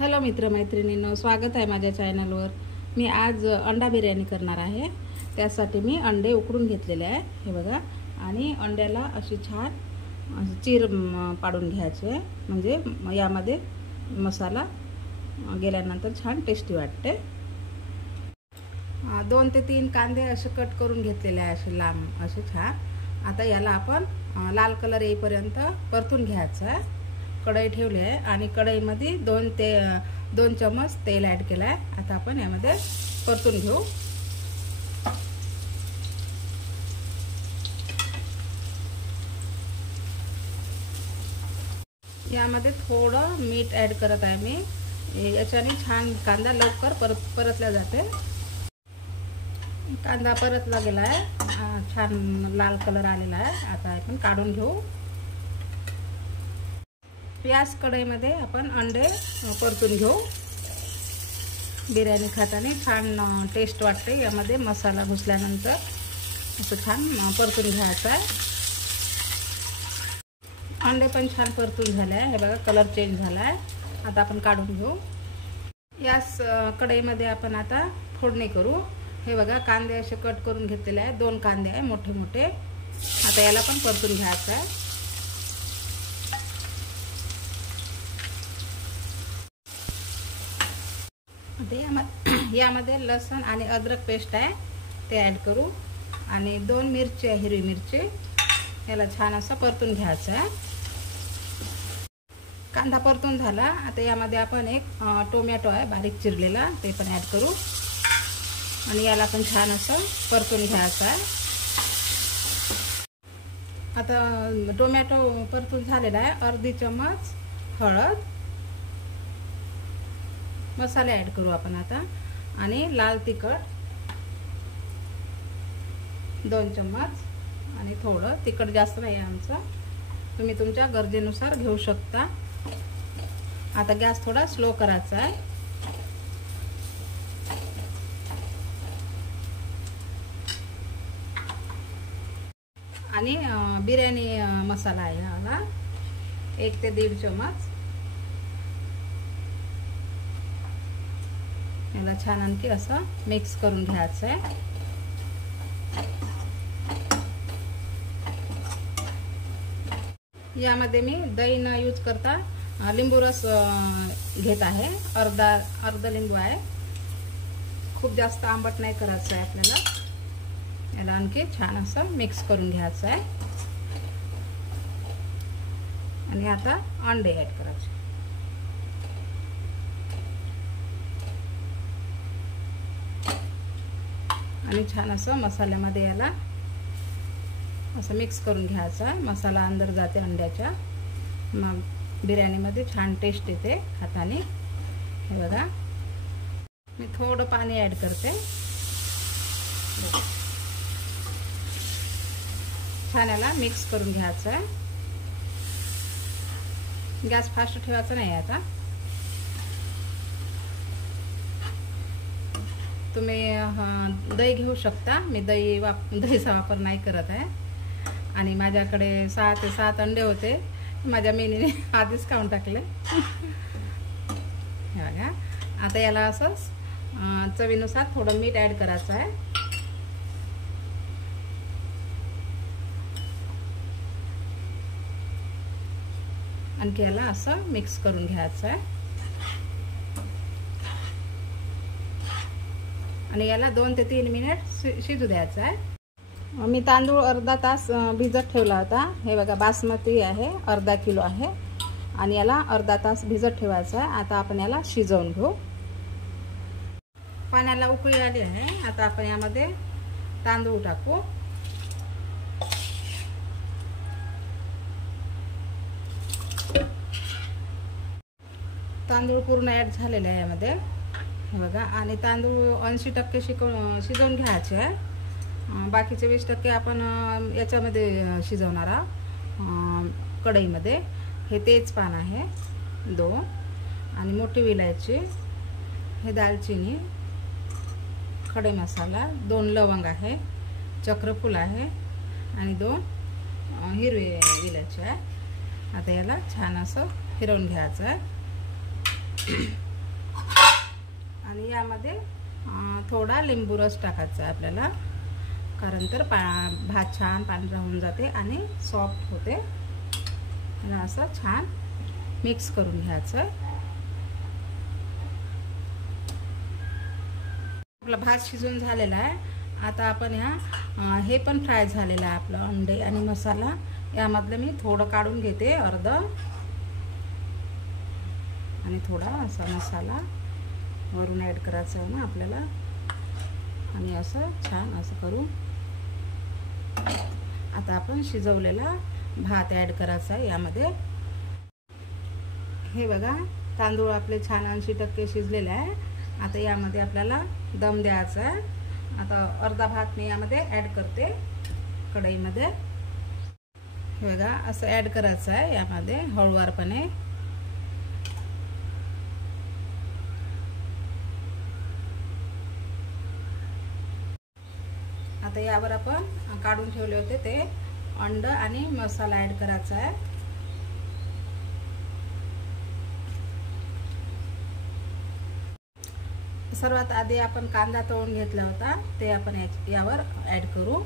Hello मित्रमैत्रिणींनो, स्वागत आहे माझ्या चॅनलवर। मी आज अंडा बिर्याणी करणार आहे। त्यासाठी मी अंडे उकडून घेतलेले आहे, हे बघा। आणि अंड्याला अशी छान चीर पाडून घ्यायचे, म्हणजे यामध्ये मसाला गेल्यानंतर छान टेस्टी वाटते। 2 ते 3 कांदे असे कट करून घेतलेले आहे, असे लांब असे छान। आता याला आपण लाल कलर येईपर्यंत परतून घ्यायचं आहे। कढई ठेवली आहे आणि कढईमध्ये 2 चम्मच तेल ॲड केलं आहे। आता आपण यामध्ये परतून घेऊ। यामध्ये थोडं मीठ ॲड करत आहे मी, याच्याने छान कांदा लवकर परतला जाते। कांदा परतला गेला आहे, छान लाल कलर आलेला आहे। आता आपण काढून घेऊ। याच कढईमध्ये आपण अंडे परतून घेऊ। बिर्याणी खाताना छान टेस्ट वाटते, यामध्ये मसाला घुसल्यानंतर असं छान परतून घ्यायचं आहे। अंडे पण छान परतून झाले आहे, हे बघा कलर चेंज झाला आहे। आता आपण काढून घेऊ। याच कढईमध्ये आपण आता फोडणी करू। हे बघा कांदे असे कट करून घेतलेले आहे, 2 कांदे आहे मोठे मोठे। आता याला पण परतून घ्यायचं आहे। यामध्ये लसूण आणि अद्रक पेस्ट आहे, ते ॲड करू। आणि 2 मिरची आहे, हिरवी मिरची, याला छान असं परतून घ्यायचं आहे। कांदा परतून झाला। आता यामध्ये आपण एक टोमॅटो आहे बारीक चिरलेला, ते पण ॲड करू आणि याला पण छान असं परतून घ्यायचं आहे। आता टोमॅटो परतून झालेला आहे। अर्धी चम्मच हळद, मसाले ॲड करू आपण आता। आणि लाल तिखट 2 चम्मच, आणि थोडं तिखट जास्त नाही आमचं, तुम्ही तुमच्या गरजेनुसार घेऊ शकता। आता गॅस थोडा स्लो करायचा आहे। आणि बिर्याणी मसाला आहे हा 1 ते 1.5 चम्मच, याला छान आणखी असं मिक्स करून घ्यायचं आहे। यामध्ये मी दही न यूज करता लिंबू रस घेत आहे, अर्धा लिंबू आहे। खूप जास्त आंबट नाही करायचं आहे आपल्याला। याला आणखी छान असं मिक्स करून घ्यायचं आहे। आणि आता अंडे ॲड करायचे। आणि छान असं मसाल्यामध्ये याला असं मिक्स करून घ्यायचं आहे। मसाला अंदर जाते अंड्याच्या, मग बिर्याणीमध्ये छान टेस्ट येते खाताना। हे बघा मी थोडं पाणी ॲड करते। छान याला मिक्स करून घ्यायचं आहे। गॅस फास्ट ठेवायचा नाही आता। तुम्ही दही घेऊ शकता, मी दहीचा वापर नाही करत आहे। आणि माझ्याकडे 6 ते 7 अंडे होते, माझ्या मेनीने आधीच खाऊन टाकले। हे बघा आता याला असंच चवीनुसार थोडं मीठ ॲड करायचं आहे। आणखी याला असं मिक्स करून घ्यायचं आहे। आणि याला 2 ते 3 मिनिट शिजू द्यायचं आहे। मी तांदूळ अर्धा तास भिजत ठेवला होता। हे बघा बासमती आहे, अर्धा किलो आहे। आणि याला अर्धा तास भिजत ठेवायचं आहे। आता आपण याला शिजवून घेऊ। पाण्याला उकळी आली आहे, आता आपण यामध्ये तांदूळ टाकू। तांदूळ पूर्ण ॲड झालेले आहे यामध्ये, हे बघा। आणि तांदूळ 80% शिजवून घ्यायचे आहे, बाकीचे 20% आपण याच्यामध्ये शिजवणार आहोत कढईमध्ये। हे तेजपान आहे 2, आणि मोठी विलायची, हे दालचिनी, खडे मसाला, 2 लवंग आहे, चक्रफूल आहे, आणि 2 हिरवे विलायची आहे। आता याला छान असं फिरवून घ्यायचं आहे। आणि यामध्ये थोडा लिंबू रस टाकायचा आहे आपल्याला, कारण तर भात छान पांढरा होऊन जाते आणि सॉफ्ट होते. आणि असं छान मिक्स करून घ्यायचं. आपला भात शिजून झालेला आहे. आता आपण हे पण फ्राय झालेलं आहे आपलं अंडे आणि मसाला. यामधलं मी थोडं काढून घेते, अर्ध, आणि थोडा असा मसाला वरून ॲड करायचा आहे ना आपल्याला. आणि असं छान असं करू. आता आपण शिजवलेला भात ॲड करायचा आहे यामध्ये. हे बघा, तांदूळ आपले छान 80% शिजलेले आहे. आता यामध्ये आपल्याला दम द्यायचा आहे. आता अर्धा भात मी यामध्ये ॲड करते कढईमध्ये. हे बघा, असं ॲड करायचं आहे यामध्ये हळूवारपणे. आता यावर आपण काढून ठेवले होते ते अंड आणि मसाला ॲड करायचा आहे. सर्वात आधी आपण कांदा तळून घेतला होता, ते आपण यावर ॲड करू.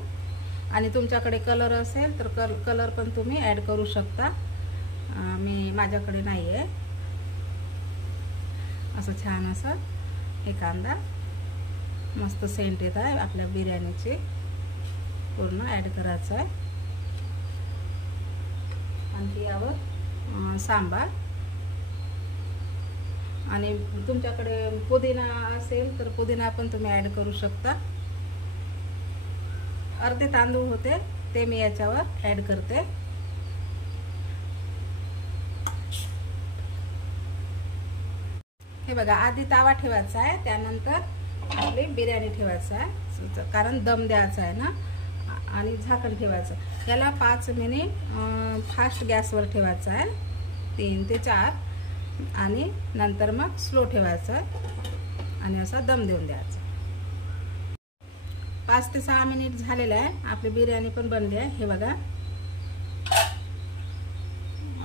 आणि तुमच्याकडे कलर असेल तर कलर पण तुम्ही ॲड करू शकता. माझ्याकडे नाही आहे. असं छान असं हे कांदा मस्त सेंट येत आहे आपल्या बिर्याणीची. पूर्ण ॲड करायचं आहे. आणखी यावर सांबार, आणि तुमच्याकडे पुदिना असेल तर पुदिना पण तुम्ही ॲड करू शकता. अर्धे तांदूळ होते ते मी याच्यावर ॲड करते. हे बघा, आधी तावा ठेवायचा आहे, त्यानंतर आपली बिर्याणी ठेवायचं आहे, कारण दम द्यायचा आहे ना. आणि झाकण ठेवायचं. याला 5 मिनिट फास्ट गॅसवर ठेवायचं आहे, 3 ते 4, आणि नंतर मग स्लो ठेवायचं आणि असा दम देऊन द्यायचा. 5 ते 6 मिनिट झालेलं आहे. आपली बिर्याणी पण बनली आहे. हे बघा,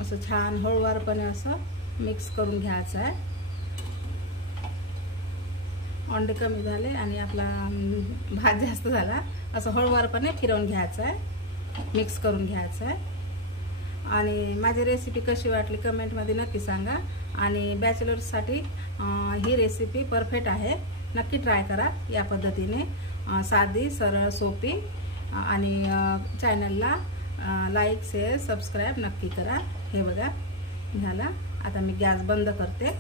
असं छान हळूवारपणे असं मिक्स करून घ्यायचं आहे. अंडे कमी झाले आणि आपला भात जास्त झाला. असं हळूवारपणे फिरवून घ्यायचं आहे, मिक्स करून घ्यायचं आहे. आणि माझी रेसिपी कशी वाटली कमेंटमध्ये नक्की सांगा. आणि बॅचलर्ससाठी ही रेसिपी परफेक्ट आहे. नक्की ट्राय करा या पद्धतीने. साधी, सरळ, सोपी. आणि चॅनलला लाईक, शेअर, सबस्क्राईब नक्की करा. हे बघा झालं. आता मी गॅस बंद करते.